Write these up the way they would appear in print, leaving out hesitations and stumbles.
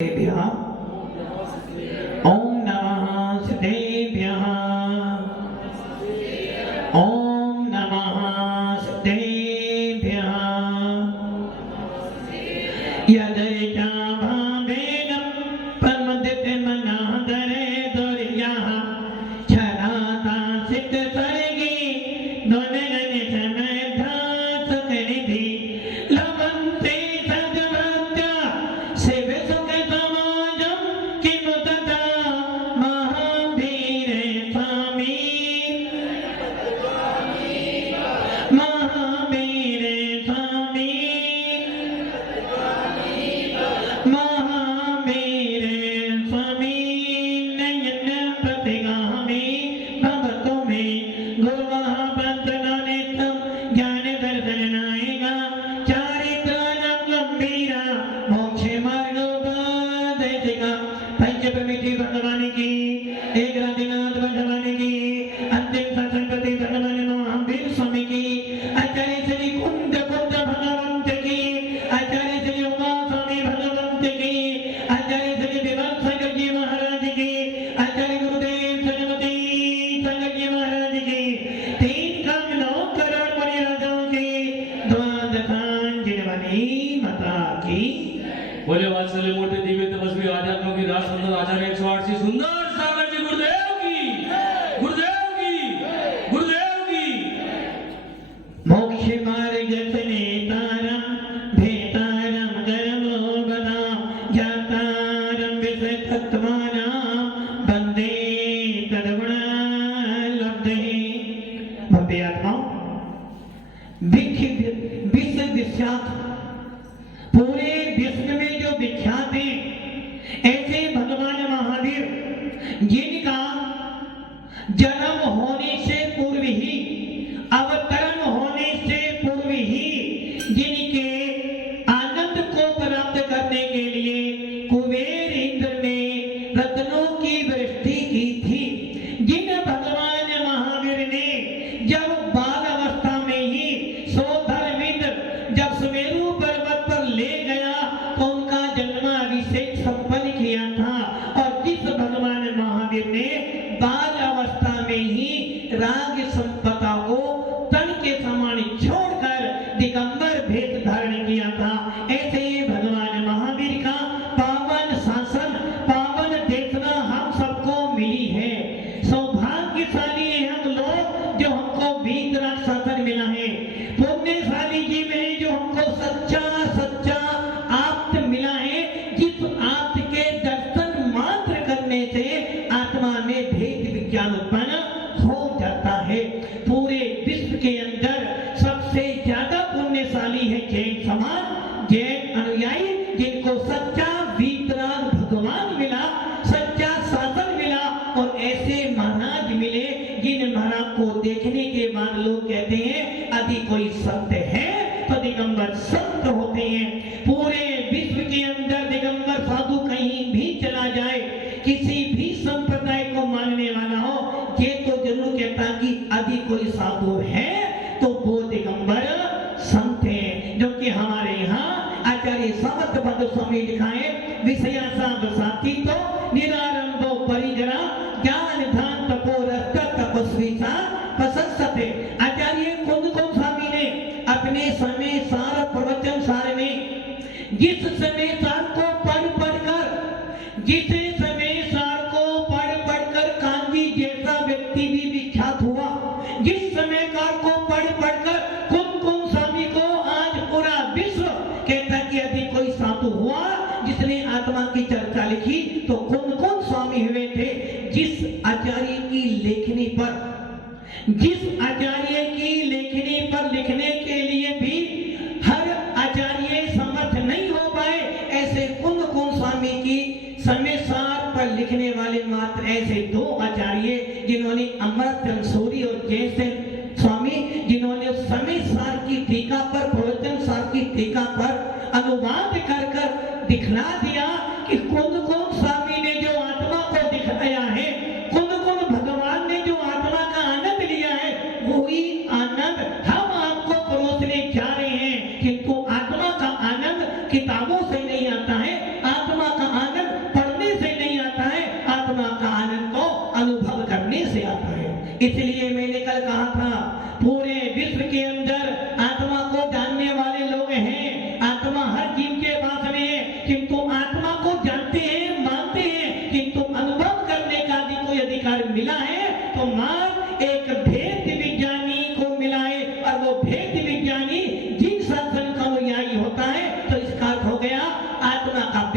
ओम नमः सिद्धेभ्यः ओम नमः सिद्धेभ्यः यदैका भावेन प्रमदितमनादरे दुर्यः छराता सिद्ध सर्गी दुर्गनि समधा सुखनिधि लवन्ते सद्भक्त्या शिव सुख समाजं किमु तथा महावीर स्वामी महावीर स्वामी महावीर स्वामी नयन प्रतिगामी भवतु मे गुरुः बंधनानितं ज्ञान दर्शनायिका चारित्राणां गंभीरा मोक्ष मार्गोपदेशिका पंचप्रविधि भगवान की एक राधिनाथ भगवान की अंतिम सत्संगति भगवान महावीर स्वामी की आचार्य श्री कुंद भगवंत की आचार्य श्री उमा स्वामी भगवंत की आचार्य श्री विवासागर जी महाराज की आचार्य गुरुदेव सरस्वती संगर जी महाराज की तीन काम 9 करोड़ मुनि राजाओं की द्वादशांजलि माता की बोले वात्सल्य मूर्ति दिव्य तपस्वी आध्यात्म की राज सुंदर आचार्य 108 श्री सुंदर सागर जी गुरुदेव की गुरुदेव की गुरुदेव की मोक्ष मार्ग सनेतारं भेतारं गर्भोपदा ज्ञातारं विषयतत्त्वानां वन्दे तद्गुणलब्धे भव्य आत्माओं विश्व विख्यात पूरे विश्व में जो विख्यात हैं ऐसे भगवान महावीर जिनका जन्म होने से पूर्व ही अवतरण होने से पूर्व ही जिनके आनंद को प्राप्त करने के लिए कुबेर इंद्र ने रत्नों की वृष्टि की थी। जिन भगवान महावीर ने जब बाल अवस्था में ही सोधर्मिंद्र जब सुमेरु पर्वत पर ले गया तो उनका जन्माभिषेक संपन्न किया था। और जिस भगवान महावीर ने बाल अवस्था में ही राग संपदा को तन के समान छोड़कर दिगंबर भेष धारण किया था, ऐसे भगवान महावीर का पावन शासन पावन देशना हम सबको मिली है। सौभाग्यशाली है हम लोग जो हमको वीतराग शासन मिला है। पुण्यशाली जी में जो हमको सच्चा सच्चा आप्त मिला है, जिस आप्त के दर्शन मात्र करने से आत्मा में भेद विज्ञान उत्पन्न हो जाता है। पूरे विश्व के अंदर सबसे ज्यादा पुण्यशाली है जैन समाज, जैन अनुयायी जिनको सच्चा वीतराग भगवान मिला, सच्चा शासन मिला और ऐसे महाराज मिले जिन महाराज को देखने के बाद लोग कहते हैं यदि कोई संत है तो दिगंबर संत होते हैं। पूरे विश्व के अंदर दिगंबर साधु कहीं भी चला जाए, किसी भी संप्रदाय को मानने वाला हो, ये तो जरूर कहता कि यदि कोई साधु है तो वो दिगंबर संत है। जो कि हमारे यहाँ आचार्य समर्थ भद्र स्वामी लिखाए विषयासा बसाती तो निरारंभो परिजरा ज्ञान ध्यान तपोरस्त तपस्वी सा प्रशंसते। आचार्य कुंद स्वामी ने अपने समय सार प्रवचन सार में जिस समय सार को पढ़ पढ़कर कांजी जैसा व्यक्ति भी विख्यात हुआ, जिस समय कार को पढ़ पढ़कर कुंद स्वामी को आज पूरा विश्व कहता कि यदि कोई साधु हुआ जिसने आत्मा की चर्चा लिखी तो कुंद स्वामी हुए थे। जिस आचार्य की लेखनी पर लिखने के लिए भी हर आचार्य समर्थ नहीं हो पाए, ऐसे कुंद स्वामी की समय सार पर लिखने वाले मात्र ऐसे 2 आचार्य जिन्होंने अमरचंद सूरी और जयसेन स्वामी जिन्होंने समय सार की टीका पर प्रवचन सार की टीका पर अनुवाद कर दिखला दिया कि कुंद स्वामी ने जो आत्मा को दिखाया है, कुंद भगवान ने जो आत्मा का आनंद लिया है, वही आनंद हम आपको परोसने जा रहे हैं। किंतु आत्मा का आनंद किताबों से नहीं आता है, आत्मा का आनंद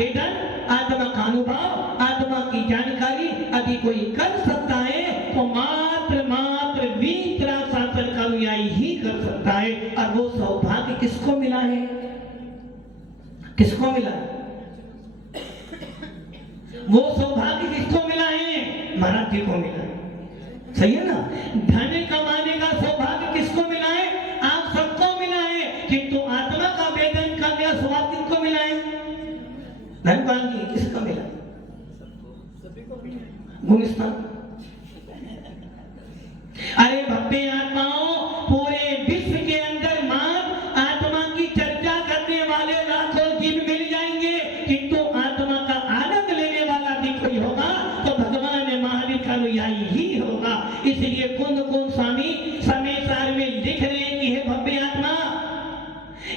वेदन, आत्मा का अनुभव, आत्मा की जानकारी यदि कोई कर सकता है तो मात्र मात्र वीतरा शासन का अनुयायी ही कर सकता है। और वो सौभाग्य किसको मिला है? किसको मिला है? वो सौभाग्य किसको मिला है? महाराज जी को मिला है। सही है ना? धन कमाने का सौभाग्य किसको मिला है? आप सबको मिला है, किंतु आत्मा का वेदन करने का सौभाग्य किसको मिला है? धनपाल जी किसको मिला? गुलिस्तान। अरे भक्ति आत्माओं, पूरे विश्व के अंदर मात्र आत्मा की चर्चा करने वाले लाखों जीव मिल जाएंगे, किंतु आत्मा का आनंद लेने वाला भी कोई होगा तो भगवान महावीर का अनुयायी ही होगा। इसलिए कुंद कुंद स्वामी समय सार में लिख रहे हैं कि हे भव्य आत्मा,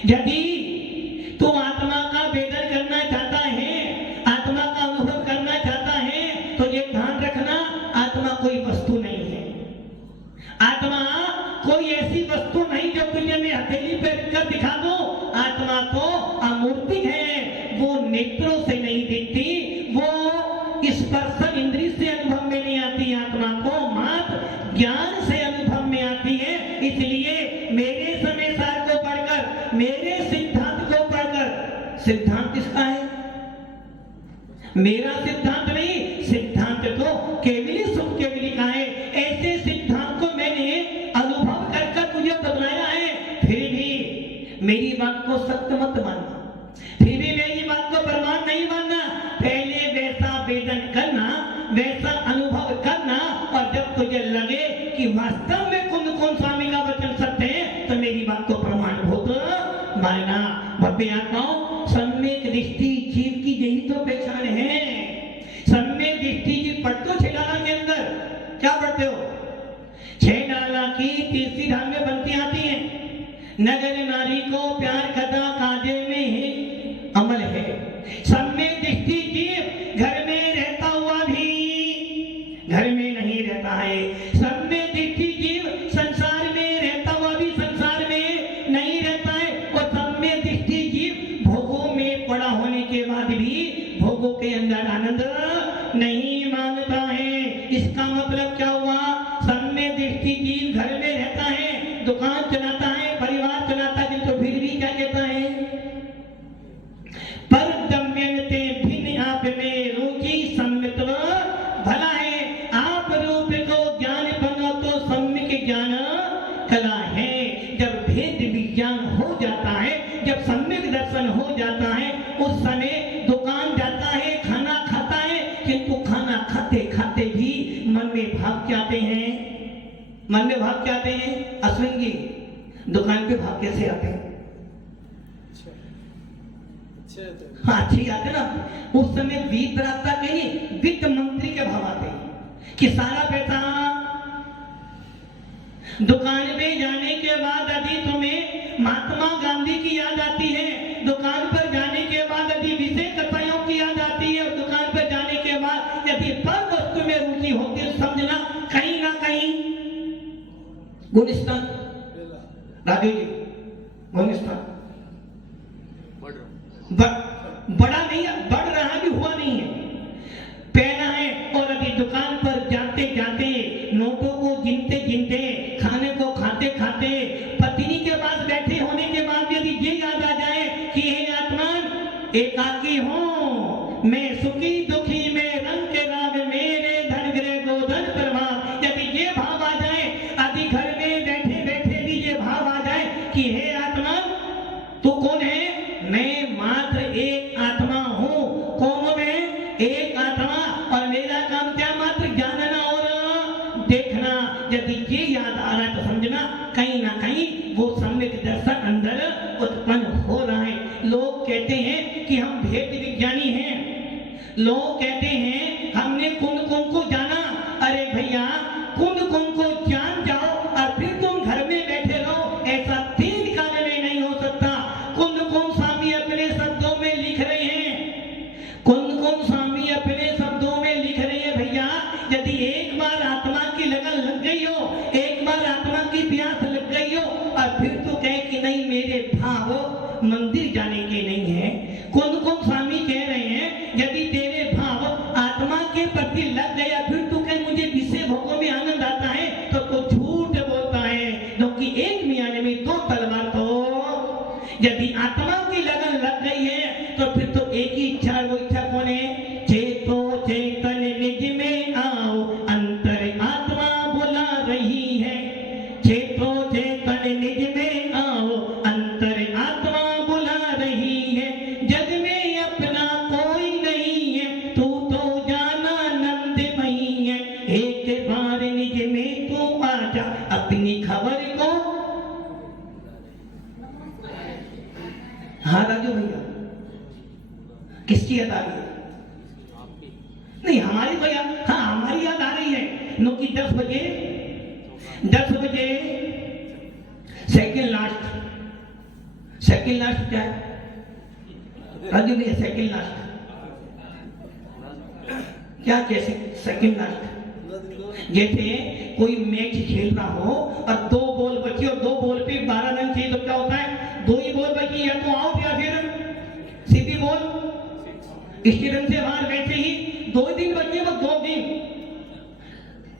यदि तू आत्मा का वेदन करना चाहता है, आत्मा का अनुभव करना चाहता है, तो ये ध्यान रखना, आत्मा कोई वस्तु नहीं है। आत्मा कोई ऐसी वस्तु नहीं जो दुनिया में हथेली पे कर दिखा दो। आत्मा तो अमूर्तिक है, वो नेत्रों से नहीं दिखती, वो स्पर्श इंद्रिय से अनुभव में नहीं आती। आत्मा को मात्र ज्ञान से अनुभव में आती है। इसलिए मेरे समय सार को पढ़कर, मेरे सिद्धांत को पढ़कर, सिद्धांत किसका है? मेरा सिद्धांत नहीं, सिद्धांत तो केवली सुख केवली का है। ऐसे सिद्धांत को मैंने अनुभव कर तुझे बतलाया है, फिर भी मेरी बात को सत्य मत मानना, फिर भी मेरी बात को प्रमाण नहीं मानना। पहले वैसा वेदन करना, वैसा अनुभव करना, और जब तुझे लगे कि वास्तव में कुंद कुंद स्वामी का वचन सत्य है तो मेरी बात को प्रमाणभूत मानना। भव्य आत्माओं, सम्यक दृष्टि जीव की यही तो पहचान है। सम्यक दृष्टि जी पढ़ते हो 6 डाला के अंदर, क्या पढ़ते हो? 6 डाला की तीसरी धाम में बनती आती है, नगर नारी को प्यार कदा काजे में है अमल है। सम्यक दृष्टि जीव घर में रहता हुआ भी घर में नहीं रहता है। सम्यक दृष्टि जीव संसार में रहता हुआ भी संसार में नहीं रहता है। और सम्यक दृष्टि जीव भोगों में पड़ा होने के बाद भी भोगों के अंदर आनंद नहीं मानता है। इसका मतलब क्या हुआ? सम्यक दृष्टि जीव घर में रहता है, दुकान चलाता है, परिवार चलाता है, तो फिर भी क्या कहता है? पर दम्यन्ते भिन्न आप में रुचि सम्मित्व भला है। आप रूप को ज्ञान बनो तो सम्यक ज्ञान कला है। जब भेद विज्ञान हो जाता है, जब सम्यक दर्शन हो जाता है, उस समय दुकान जाता है, खाना खाता है, किंतु खाना खाते खाते भी मन में भाव क्या आते हैं? मन में भाव क्या आते हैं? अश्विन जी, दुकान पे भाव कैसे आते हैं? हाँ, अच्छी आते ना। उस समय वित्त रास्ता के नहीं, वित्त मंत्री के भाव आते हैं कि सारा पैसा दुकान पे जाने के बाद यदि तुम्हें महात्मा गांधी की याद आती है, दुकान पर जाने के बाद यदि विषय कथाओं की याद आती है, और दुकान पर जाने के बाद यदि पर वस्तु में रुचि होती है, समझना कहीं ना कहीं गुलिस्तान राधे जी, गुलिस्तान बड़ा नहीं है, बढ़ रहा भी हुआ नहीं है, पहना है। और अभी दुकान पर जाते जाते, नोटों को गिनते गिनते, खाने को खाते खाते, पत्नी के पास बैठे होने के बाद यदि ये याद आ जाए कि हे आत्मान, एकाकी हूँ मैं, सुखी दुखी में, रंग के राग मेरे, धन ग्रह गोधन प्रभाव, यदि ये भाव आ जाए, यदि घर में बैठे बैठे भी ये भाव आ जाए कि हे आत्मान, तू कौन है? मैं मात्र एक आत्मा हूँ। कौन हूँ मैं? एक आत्मा, और मेरा काम क्या? मात्र जानना और देखना। यदि ये याद आ रहा है तो समझना कहीं ना कहीं वो सम्यक दर्शन अंदर उत्पन्न हो रहा है। लोग कहते हैं कि हम भेद विज्ञानी हैं, लोग कहते हैं हमने कुंद कुंद को जाना। अरे भैया, कुंद कुंद को जान जाओ और फिर तुम घर में बैठे रहो, ऐसा 3 काल में नहीं हो सकता। कुंद कुंद स्वामी अपने शब्दों में लिख रहे हैं, कुंद कुंद स्वामी अपने शब्दों में लिख रहे हैं, भैया यदि एक बार आत्मा की लगन लग गई हो, एक बार आत्मा की प्यास लग गई हो, और फिर तो कहे कि नहीं मेरे भाव मंदिर जाने के नहीं है। कुंद कुंद स्वामी कह रहे हैं यदि तेरे भाव आत्मा के प्रति लग गया, फिर तू कहे मुझे विषय भोगों में आनंद आता है, तो तू झूठ बोलता है। क्योंकि एक मियाने में दो तलवार। तो यदि आत्मा की लगन लग गई है तो फिर तो एक ही इच्छा है। वो इच्छा कौन है? चेतो चेतन निज में आओ, अंतर आत्मा बुला रही है। चेतो चेतन निज में आओ, अंतर आत्मा बुला रही है। जग में अपना कोई नहीं है, तू तो जाना नंदमयी है। एक बार निज में तू आजा, अपनी खबर को। हाँ राजू भैया, किसकी याद आ रही है? नहीं हमारी तो याद, हाँ हमारी याद आ रही है। नो कि 10 बजे सेकंड लास्ट क्या है राजू भैया? सेकंड लास्ट क्या? कैसे सेकंड लास्ट? जैसे कोई मैच खेल रहा हो और 2 बॉल बची और 2 बॉल पे 12 रन चाहिए, तो क्या होता है? 2 ही बॉल बची, या तो आउट या फिर सीधी बॉल, स्टेडियम से बाहर। वैसे ही 2 दिन बचे, वो 2 दिन।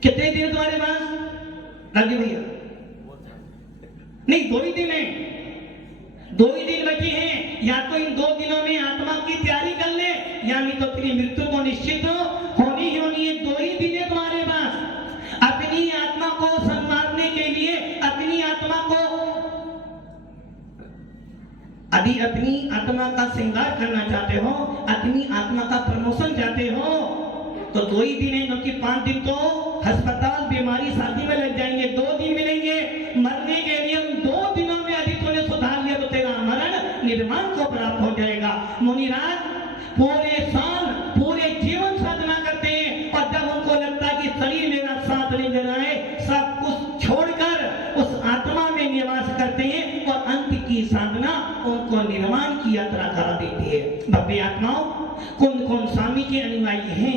कितने दिन तुम्हारे पास राजू भैया? नहीं 2 ही दिन है, 2 ही दिन बचे हैं। या तो इन 2 दिनों में आत्मा की तैयारी कर ले, यानी तो तेरी मृत्यु तो निश्चित होनी ही होनी है। 2 ही दिन है तुम्हारे पास। अपनी आत्मा को संवारने के लिए, अपनी आत्मा को, यदि अपनी आत्मा का श्रृंगार करना चाहते हो, अपनी आत्मा का प्रमोशन चाहते हो, तो 2 ही दिन है। क्योंकि 5 दिन तो अस्पताल, बीमारी, शादी में लग जाएंगे। 2 दिन मिलेंगे मरने के लिए। 2 दिनों में यदि तूने सुधार लिया तो तेरा मरण निर्वाण को प्राप्त हो जाएगा। मुनिराज पूरे साल, पूरे जीवन साधना करते हैं, और जब उनको लगता है कि शरीर मेरा साथ नहीं दे रहा है, सब कुछ छोड़कर उस आत्मा में निवास करते हैं, और अंत की साधना उनको निर्वाण की यात्रा करा देती है। भव्य आत्माओं, कौन कौन स्वामी के अनुयायी हैं?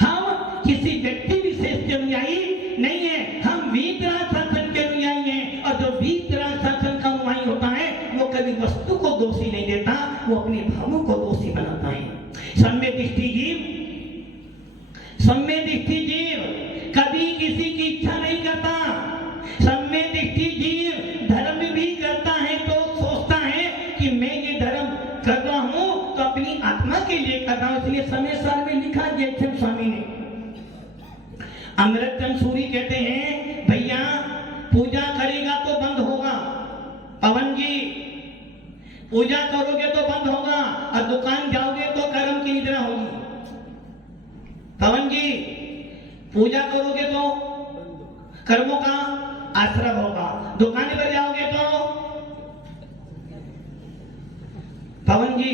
हम किसी व्यक्ति विशेष के अनुयायी नहीं है, हम वीतराग शासन के अनुयायी हैं। और जो वीतराग शासन का अनुयायी होता है, वो कभी वस्तु को दोषी नहीं देता, वो अपने भावों को दोषी बनाता है। सम्यक दृष्टि जीव कभी किसी की इच्छा नहीं करता। सम्यक दृष्टि जीव धर्म भी करता है तो सोचता है कि मैं ये धर्म कर रहा हूं तो अपनी आत्मा के लिए कर रहा हूं। इसलिए समय सार में लिखा जयचंद स्वामी ने। अमृतचंद सूरी कहते हैं, भैया पूजा करेगा तो बंद होगा, पवन जी पूजा करोगे तो बंद होगा, और दुकान जाओगे तो कर्म की निद्रा होगी। पवन जी पूजा करोगे तो कर्मों का आश्रम होगा, दुकान पर जाओगे तो। पवन जी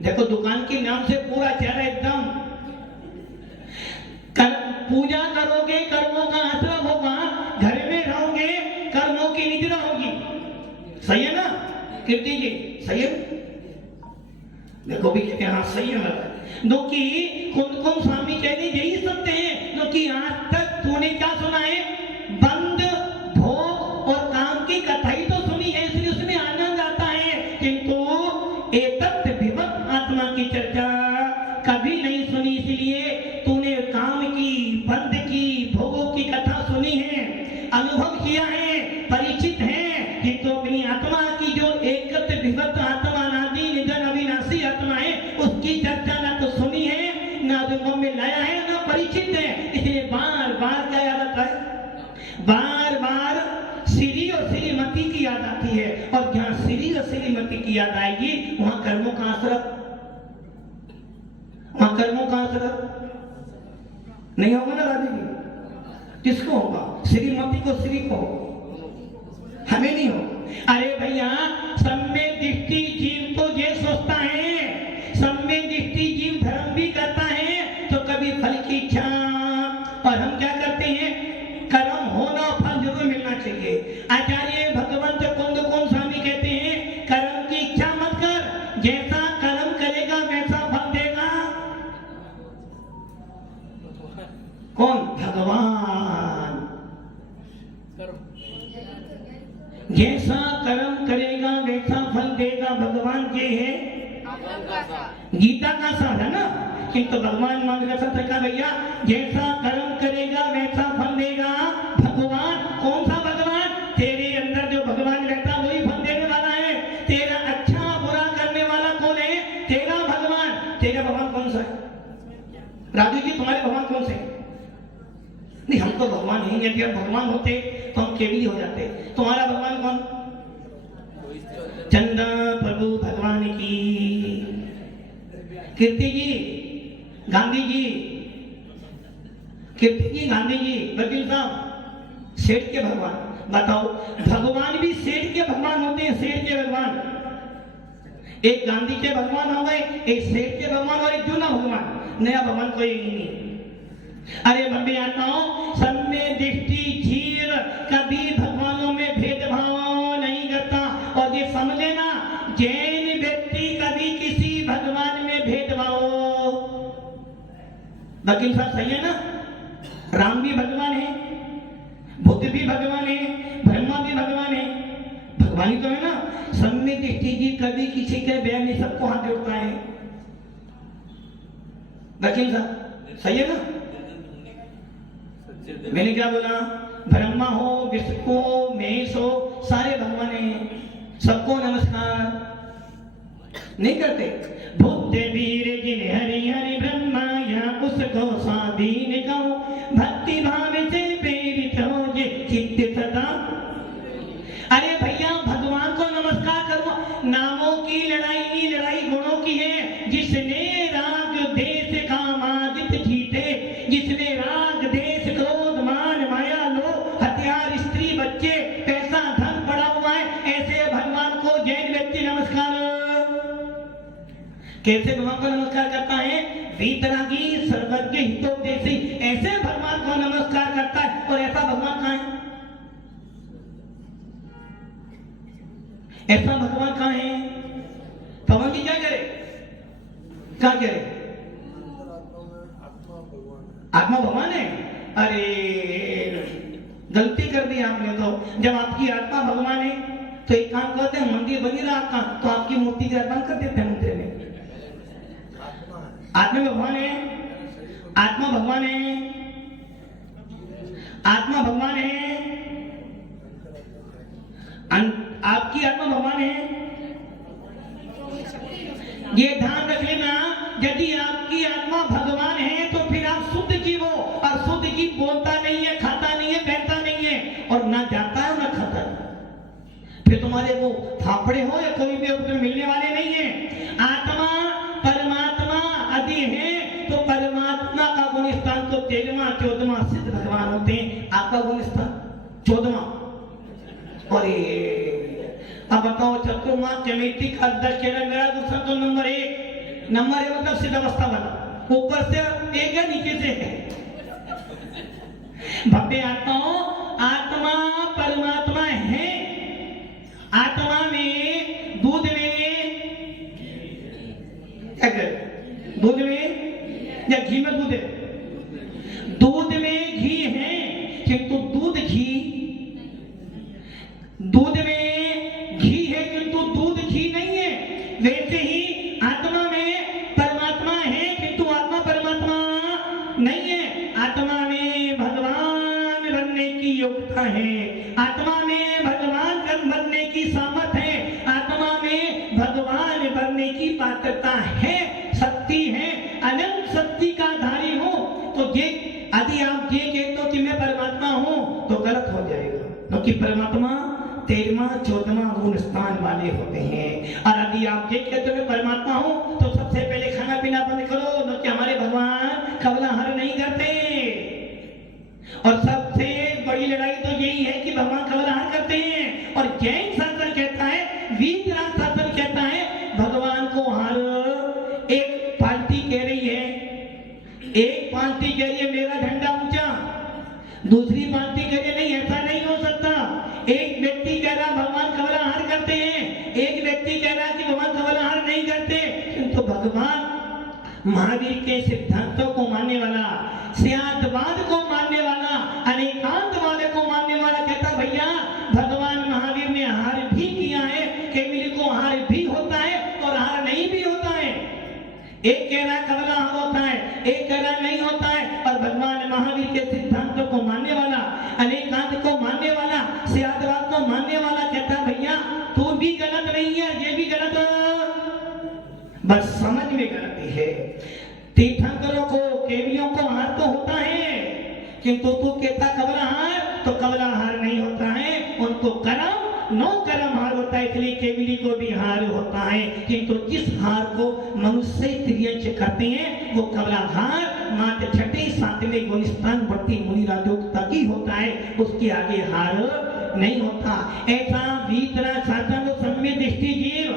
देखो, दुकान के नाम से पूरा चेहरा एकदम। पूजा करोगे कर्मों का आश्रम होगा, घर में रहोगे कर्मों की निद्रा होगी। सही है ना कीर्ति जी? सही है? देखो भी कहते हैं हाँ सही है। क्योंकि कौन स्वामी कहने यही सकते हैं, क्योंकि आज तक तूने क्या सुना है? बंद, भोग और काम की कथा ही तो सुनी है, इसलिए उसमें आनंद आता है। किंतु एतत् विभक्त आत्मा की चर्चा कभी नहीं सुनी, इसलिए तूने काम की, बंद की, भोगों की कथा सुनी है, अनुभव किया है, परिचित है। किंतु अपनी आत्मा की जो एकत्र विभक्त आत्मा, अनादि निधन अविनाशी आत्मा है, उसकी चर्चा ना तो सुनी है, ना अनुभव में लाया है, ना परिचित है। इसलिए बार बार क्या याद आता है? बार बार श्री और श्रीमती की याद आती है। और जहां श्री और श्रीमती की याद आएगी, वहां कर्मों का असर, वहां कर्मों का असर नहीं होगा ना राधे जी? किसको होगा? श्रीमती को, श्री को, हमें नहीं हो। अरे भैया, सम्यक दृष्टि जीव तो ये सोचता है, सम्यक दृष्टि जीव धर्म भी करता है तो कभी फल की इच्छा, और हम क्या करते हैं? कर्म होना, फल जरूर मिलना चाहिए। आचार्य भगवंत कौन स्वामी कहते हैं, कर्म की इच्छा मत कर, जैसा कर्म करेगा वैसा फल देगा। कौन? भगवान। जैसा कर्म करेगा वैसा फल देगा, भगवान के है। गीता का साथ है ना, किंतु भगवान मार्गदर्शन से कहा भैया जैसा कर्म करेगा वैसा फल देगा भगवान। कौन सा भगवान? तेरे अंदर जो भगवान रहता वही फल देने वाला है। तेरा अच्छा बुरा करने वाला कौन है? तेरा भगवान। तेरा भगवान कौन सा है? राजू जी तुम्हारे भगवान कौन से? नहीं हम तो भगवान नहीं, यदि हम भगवान होते तो हम केवली हो जाते। तुम्हारा भगवान कौन? चंदा प्रभु भगवान की। कीर्ति जी, गांधी जी, कीर्ति जी, गांधी जी, वकील साहब, सेठ के भगवान। बताओ भगवान भी सेठ के भगवान होते हैं, सेठ के भगवान। एक गांधी के भगवान हो गए, एक सेठ के भगवान और एक जूना भगवान। नया भगवान कोई नहीं। अरे बंदे आत्माओं, सब में दृष्टि धीर कभी भगवानों में भेदभाव नहीं करता। और ये समझे ना, जैन व्यक्ति कभी किसी भगवान में भेदभाव। वकील साहब सही है ना? राम भी भगवान है, बुद्ध भी भगवान है, ब्रह्मा भी भगवान है। भगवान ही तो है ना। सब में दृष्टि जी कभी किसी के बयान नहीं, सबको हाथ जोड़ता है। वकील साहब सही है ना? मैंने क्या बोला? ब्रह्मा हो, विष्णु हो, महेश हो, सारे भगवान हैं, सबको नमस्कार नहीं करते। बुद्ध वीर जिन हरि हरि ब्रह्मा या उसको स्वाधीन गाओ, भक्ति भाव से प्रेरित हो जे चित्त सदा। अरे भैया भगवान को नमस्कार करो। नामों की लड़ाई नहीं, लड़ाई गुणों की है। जिसने राग देश कामादित जीते, जिसने राग देश क्रोध मान माया लोभ हथियार स्त्री बच्चे पैसा धन पड़ा हुआ है, ऐसे भगवान को जैन व्यक्ति नमस्कार। कैसे भगवान को नमस्कार करता है? वीतरागी सर्वज्ञ हितोपदेशी, ऐसे भगवान को नमस्कार करता है। और ऐसा भगवान कहाँ है? ऐसा भगवान कहाँ है? पवन जी क्या करे? क्या करे? आत्मा भगवान है। अरे गलती कर दी आपने। तो जब आपकी आत्मा भगवान है तो एक काम करते हैं, मंदिर बनी रहा आपका, तो आपकी मूर्ति की अर्पण कर देते हैं मंदिर में। आत्मा भगवान है, आत्मा भगवान है, आत्मा भगवान है, आपकी आत्मा भगवान है। ये ध्यान रख लेना, यदि आपकी आत्मा भगवान है तो फिर आप शुद्ध जीव हो। और शुद्ध जीव बोलता नहीं है, खाता नहीं है, बहता नहीं है, और ना जाता है ना खाता है। फिर तुम्हारे वो फाफड़े हो या कोई भी उसमें मिलने वाले नहीं है। आत्मा परमात्मा आदि है, तो परमात्मा का गुण स्थान तो 13वां 14वां सिद्ध भगवान होते हैं। आपका गुण स्थान 14वां। और अब बताओ चतुर्मा कमेटी का अध्यक्ष मेरा दूसरा तो नंबर 1 मतलब सिद्ध अवस्था वाला, ऊपर से एक है नीचे से है। भव्य आत्माओं, आत्मा परमात्मा है। आत्मा में दूध में क्या करे? दूध में या घी में? दूध है, दूध में घी है, किंतु दूध घी, दूध में घी है किंतु दूध घी नहीं है। वैसे ही आत्मा में परमात्मा है किंतु आत्मा परमात्मा नहीं है। आत्मा में भगवान बनने की योग्यता है, आत्मा में भगवान बनने की सामर्थ्य है, आत्मा में भगवान बनने की पात्रता है, शक्ति है। अनंत शक्ति का धारी हो तो ये यदि आप ये कहते हो कि मैं परमात्मा हूं तो गलत हो जाएगा, क्योंकि परमात्मा 13वां 14वां गुण स्थान वाले होते हैं। और यदि आप ये कहते हो परमात्मा हूं तो सबसे पहले खाना पीना बंद करो, क्योंकि हमारे भगवान कबला हर नहीं करते। और सबसे बड़ी लड़ाई तो यही है कि भगवान कबला हर करते हैं। और जैन शास्त्र कहता है, वीतराग शास्त्र कहता है, भगवान को हर एक पार्टी कह रही है, एक पार्टी कह रही है मेरा झंडा ऊंचा, दूसरी पार्टी कह रही है नहीं ऐसा नहीं हो सकता। एक व्यक्ति कह रहा भगवान कबलाहार करते हैं, एक व्यक्ति कह रहा कि भगवान कबलाहार नहीं करते। तो भगवान महावीर के सिद्धांतों को मानने वाला, सिद्धांतवाद को मानने वाला, अनेकांतवाद को मानने वाला कहता भैया भगवान महावीर ने हार भी किया है, केवल को हार भी होता है और हार नहीं भी होता है। एक कह रहा कबलाहार होता है, एक कह रहा नहीं होता है। और भगवान महावीर के सिद्धांतों को मानने वाला, अनेकांत को मानने वाला, सियादवाद को मानने वाला कहता भैया तू भी गलत नहीं है, ये भी गलत है, बस समझ में गलती है। तीर्थंकरों को, केवियों को हार तो होता है, किंतु तू कहता कबला हार, तो कबला हार नहीं होता है, उनको करम नो कर्म हार होता है, इसलिए केवली को भी हार होता है। किंतु जिस हार को मनुष्य त्रियंश करते हैं वो कबला हार मात्र छठे सातवें गुणस्थान बढ़ती मुनि राजोग तक ही होता है, उसके आगे हार नहीं होता। ऐसा भीतरा शासन सम्य दृष्टि जीव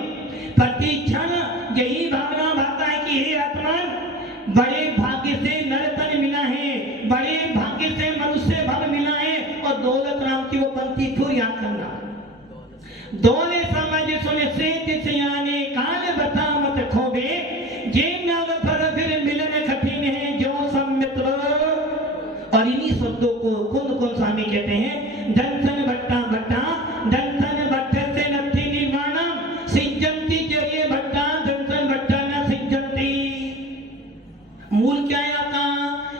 प्रतिक्षण यही भावना भागता है कि हे आत्मन बड़े भाग्य से नरतन मिला है, बड़े भाग्य से मनुष्य भव मिला है। और दौलत राम की वो पंक्ति क्यों याद करना, दोले समझ सुन से तिसयाने काल बता मत खोबे, जे नव पर फिर मिलन कठिन है जो सम्मित्र। और इन्हीं शब्दों को कौन स्वामी कहते हैं, दंसन भट्टा भट्टा दंसन भट्ट से नथि निर्माणम सिज्जंती जये भट्टा दंसन भट्टा न सिज्जंती। मूल क्या है आपका,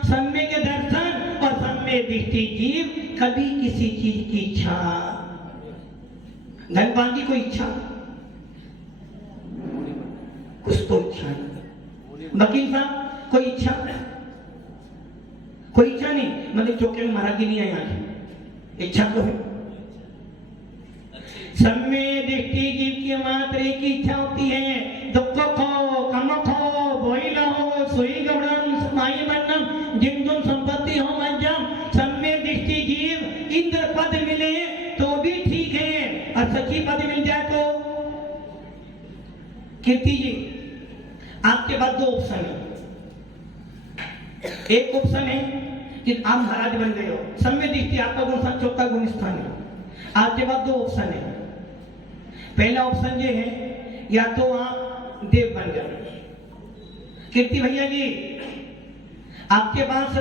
सम्यक दर्शन और सम्यक दृष्टि जीव कभी किसी चीज की इच्छा, धनपाल की कोई इच्छा, कुछ तो इच्छा नहीं, वकील साहब कोई इच्छा, कोई इच्छा नहीं, मतलब चौके में महाराज की नहीं है यहाँ, इच्छा तो है। सम्य दृष्टि जीव की मात्र एक ही इच्छा होती है, दुख खो कम खो बोइला हो सोई गबड़म समाई बनम जिंदुन संपत्ति हो मंजम। सम्य दृष्टि जीव इंद्र पद मिले तो भी ठीक है, और सच्ची पद मिल जाए तो। कीर्ति जी आपके पास दो ऑप्शन है, एक ऑप्शन है कि आप महाराज बन गए हो, सम्य दृष्टि आपका गुण चौथा गुण स्थान है। आपके पास दो ऑप्शन है, पहला ऑप्शन ये है या तो आप देव बन जाओ। कीर्ति भैया जी आपके पास,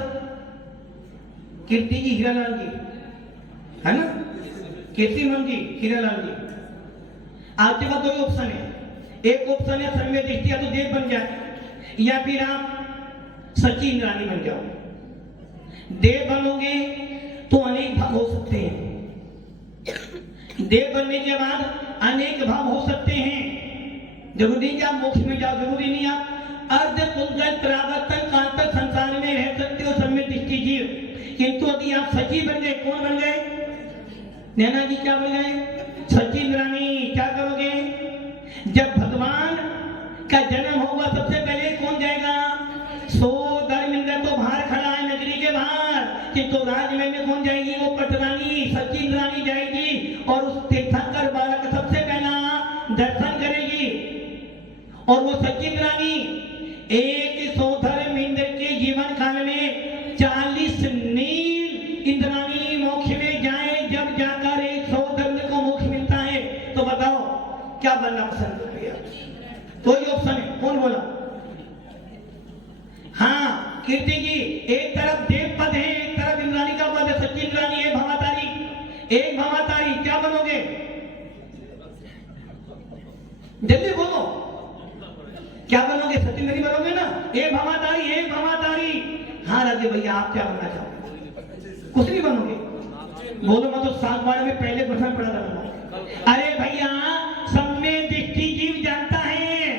कीर्ति जी हीरालाल जी है ना, कीर्तिमन जी हीरालाल जी, आपके पास दो ऑप्शन है, एक ऑप्शन है सम्य दृष्टि या तो देव बन जाए, या फिर आप सच्ची इंद्राणी बन जाओ। देव बनोगे तो अनेक भाव हो सकते हैं, देव बनने के बाद अनेक भाव हो सकते हैं, जरूरी नहीं कि आप मोक्ष में जाओ, जरूरी नहीं आप अर्ध पुंजल प्रावर्तन काल तक संसार में रह सकते हो सम्य दृष्टि जीव। किंतु यदि आप सची बन गए, कौन बन गए, नैना जी क्या बन गए, सची इंद्राणी, क्या करोगे, जब भगवान का जन्म होगा सबसे पहले कौन जाएगा, सो धर्मेंद्र तो बाहर खड़ा है नगरी के बाहर, किंतु राजमहल में कौन जाएगी, वो पटरानी सची इंद्राणी जाएगी और उस तीर्थंकर बालक सबसे पहला दर्शन करेगी। और वो सची इंद्राणी एक सौधर्म इंद्र के जीवन काल में 40 नील इंद्राणी मोक्ष में जाए, जब जाकर एक सौधर्म को मोक्ष मिलता है। तो बताओ क्या बनना पसंद करेगा, कोई ऑप्शन है, कौन बोला, हाँ कीर्ति जी, एक तरफ देव पद है, एक तरफ इंद्राणी का पद है, सच्ची इंद्राणी है भावातारी, एक भावातारी, क्या बनोगे, जल्दी बोलो क्या बनोगे, सच्ची इंद्राणी बनोगे ना, एक भावातारी, एक भावातारी। हाँ राजे भैया आप क्या बनना चाहोगे, कुछ नहीं बनोगे, बोलो मैं तो 7 बार में पहले प्रश्न पढ़ा था। अरे भैया सम्य दृष्टि जीव जानता है,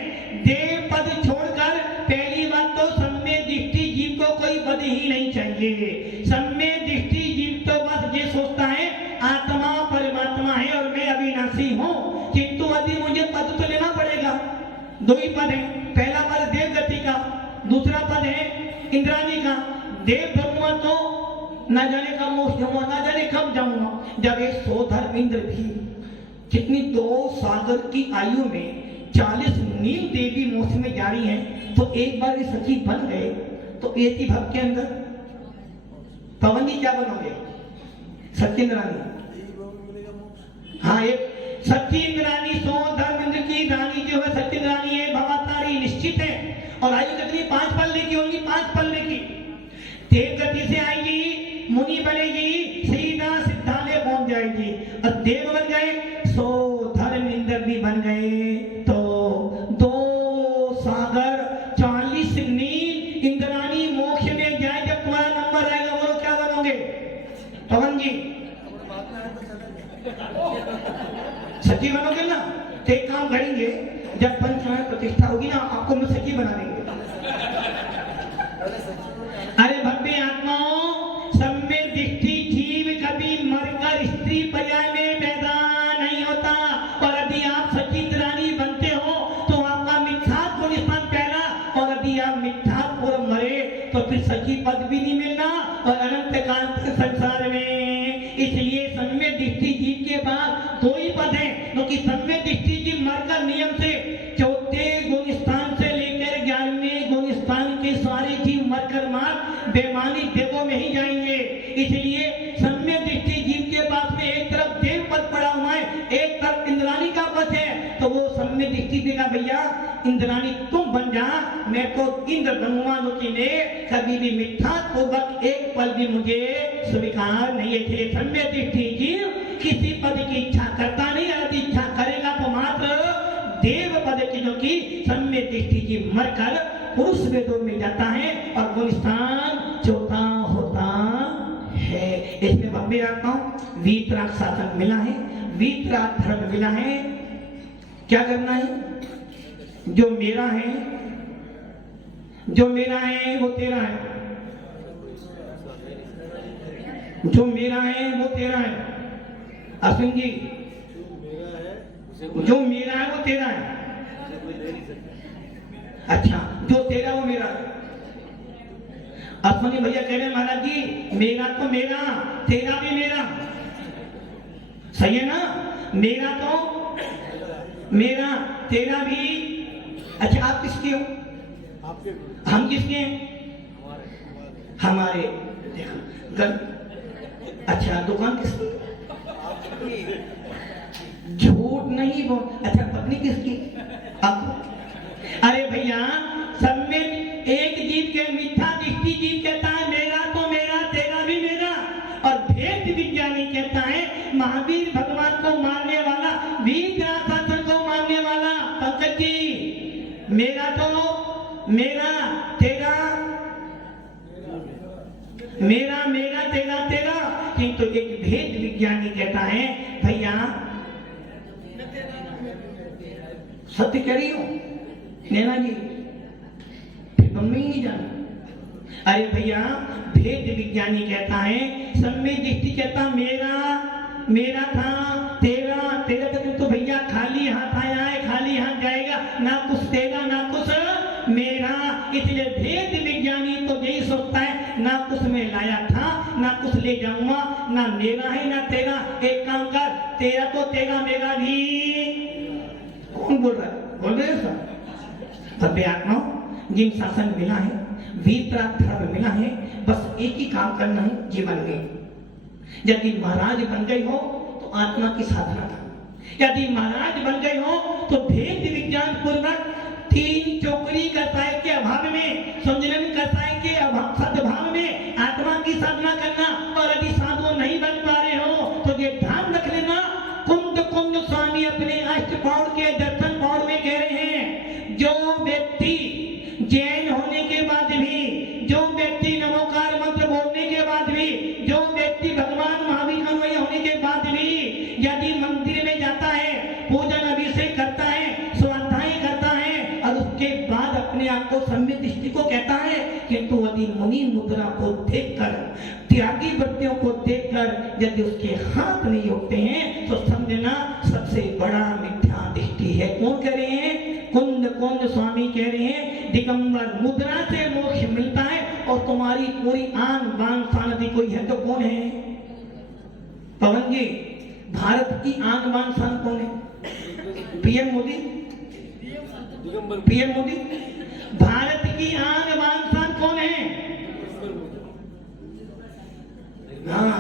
देव पद छोड़कर पहली बात तो सम्य दृष्टि जीव को कोई पद ही नहीं चाहिए। सम्य दृष्टि जीव तो बस ये सोचता है आत्मा परमात्मा है और मैं अविनाशी हूँ, किंतु यदि मुझे पद तो लेना पड़ेगा। दो ही पद है, पहला पद देव गति का, दूसरा पद है इंद्राणी का। देव बनूंगा तो न जाने कब मोक्ष जाऊंगा, न जाने कब जाऊंगा। जब एक सौधर्म इंद्र भी कितनी 2 सागर की आयु में 40 नील देवी मोक्ष में जा रही हैं, तो एक बार ये सचिव बन गए तो एक ही भक्त के अंदर पवन जी क्या बनोगे, सच्ची इंद्राणी। हाँ एक सच्ची इंद्राणी, सौधर्म इंद्र की रानी जो है सच्ची इंद्राणी है, भवातारी निश्चित है। और आयु कितनी, 5 पल्ले की होगी, 5 पल्ले की। देव गति से आएगी, मुनि बनेगी, सीधा सिद्धालय पहुंच जाएगी। और देव बन गए, सो धर्म इंद्र भी बन गए, तो 2 सागर 40 नील इंद्राणी पवन जी सचिव बनोगे ना तो एक काम करेंगे, जब पंच में प्रतिष्ठा होगी ना आपको मैं सचिव बना देंगे। अरे भव्य आत्माओं, सम्य दृष्टि जीव कभी मरकर स्त्री पर्याय में पैदा नहीं होता, और यदि आप सचित रानी बनते हो तो आपका मिथ्यात्व गुण स्थान पहला, और यदि आप मिथ्यात्व मरे तो फिर सचिव पद भी नहीं मिलना और अनंत काल तक संसार में। इसलिए सम्य दृष्टि जीव के बाद दो ही पद हैं, क्योंकि सम्य दृष्टि जीव मरकर नियम से चौथे गुण स्थान से लेकर 11वें गुण स्थान के सारे जीव मरकर मार बेमानी देवों में ही जाएंगे। इसलिए सम्य दृष्टि जीव के पास में एक तरफ देव पद पड़ा हुआ है, एक तरफ इंद्राणी का पद है, तो वो सम्य दृष्टि देगा भैया इंद्राणी तुम बन जा, मैं तो इंद्र बनूंगा, लेकिन कभी भी मिथ्या पूर्वक एक पल भी मुझे स्वीकार नहीं है। इसलिए सम्य दृष्टि जीव किसी पद की इच्छा करता नहीं, यदि इच्छा करेगा तो मात्र देव पद की, जो कि सम्य दृष्टि जीव मरकर पुरुष वेदों में जाता है और गुण स्थान चौथा होता है। इसमें बम्बे आता हूं, वीतराग शासन मिला है, वीतराग धर्म मिला है। क्या करना है? जो मेरा है, जो मेरा है वो तेरा है, जो मेरा है वो तेरा है। अश्विन जी, जो मेरा है वो तेरा है। अच्छा, जो तेरा वो मेरा है। अश्विनी भैया कह रहे हैं महाराज जी मेरा तो मेरा, तेरा भी मेरा, सही है ना? मेरा तो मेरा, तेरा भी। अच्छा, आप किसके हो? हम किसके हैं? हमारे। अच्छा, दुकान किसकी? झूठ नहीं बोल। अच्छा, पत्नी किसकी? आप। अरे भैया, सब में एक जीव के मिथ्या दृष्टि जीव कहता है मेरा तो मेरा, तेरा भी मेरा, और भेद विज्ञानी कहता है महावीर भगवान को मारने वाला, वीर शासन को मारने वाला, पंकज जी मेरा तो मेरा, तेरा मेरा, मेरा तेरा तेरा। किंतु एक भेद विज्ञानी कहता है भैया सत्य कह रही हो नैना जी, फिर मम्मी नहीं जाना। अरे भैया, भेद विज्ञानी कहता है, सम्य दृष्टि कहता मेरा मेरा था, तेरा तेरा तो भैया खाली हाथ आया है, खाली हाथ जाएगा, ना कुछ तेरा ना कुछ मेरा। इसलिए भेद विज्ञानी तो यही सोचता है ना कुछ मैं लाया था, ना कुछ ले जाऊंगा, ना मेरा है ना तेरा। एक काम कर, तेरा तो तेरा, मेरा भी। कौन बोल रहा है? बोल रहे हो सभ्य आत्माओं, जिन शासन मिला है, वीतराग धर्म मिला है, बस एक ही काम करना है जीवन में। यदि महाराज बन गए हो तो आत्मा की साधना करो, यदि महाराज बन गए हो तो भेद विज्ञान पूर्वक तीन चौकड़ी कसाय के अभाव में, संजनन कसाय के सद्भाव में आत्मा की साधना करना। और यदि साधु नहीं बन पा रहे हो तो ये ध्यान रख लेना, कुंद कुंद स्वामी अपने अष्टपौड़ के दर्शन पौड़ में कह रहे हैं, जो व्यक्ति जैन होने के बाद भी, जो व्यक्ति नमोकार मंत्र बोलने के बाद भी, जो व्यक्ति भगवान महावीर अनुयायी होने के बाद भी यदि मंदिर में जाता है, पूजन अभिषेक करता है, स्वाध्याय करता है और उसके बाद अपने आप को सम्य दृष्टि को कहता है, किंतु यदि मुनि मुद्रा को देखकर, त्यागी वृत्तियों को देखकर यदि उसके हाथ नहीं होते हैं तो समझना सबसे बड़ा मिथ्या दृष्टि है। कौन कह रहे हैं? कुंद कुंद स्वामी कह रहे हैं, दिगंबर मुद्रा से मोक्ष मिलता है, और तुम्हारी पूरी आन बान शान यदि कोई है तो कौन है? पवन जी, भारत की आन बान शान कौन है? पीएम मोदी। पीएम मोदी। भारत की आन बान शान कौन है? हाँ,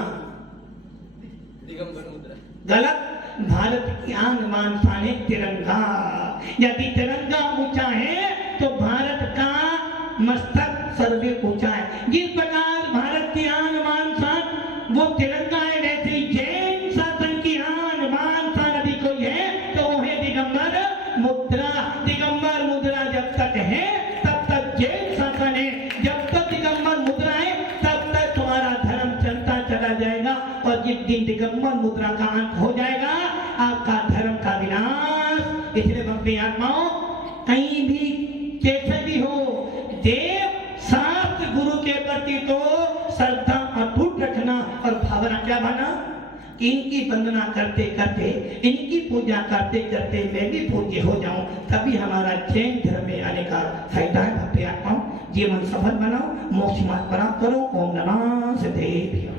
गलत। भारत की आन बान शान है तिरंगा। यदि तिरंगा ऊंचा है तो भारत का मस्तक सर्वे ऊंचा है। जिस प्रकार भारत की आन बान शान वो तिरंगा है, वैसे जैन शासन की आन बान शान यदि कोई है तो वो है दिगंबर मुद्रा। दिगंबर मुद्रा जब तक है तब तक जैन शासन है, जब तक दिगंबर मुद्रा है तब तक तुम्हारा धर्म चलता चला जाएगा। एक दिन दिगंबर मुद्रा का अंत हो जाएगा, आपका धर्म का विनाश। इसलिए भक्ति आत्माओं, कहीं भी कैसे भी हो, देव शास्त्र गुरु के प्रति तो श्रद्धा अटूट रखना और भावना क्या बना, इनकी वंदना करते करते, इनकी पूजा करते करते मैं भी पूज्य हो जाऊं, तभी हमारा जैन धर्म में आने का फायदा है। भक्ति आत्माओं, जीवन सफल बनाओ, मोक्ष मार्ग प्राप्त करो। ओम नमः सिद्धेभ्यो।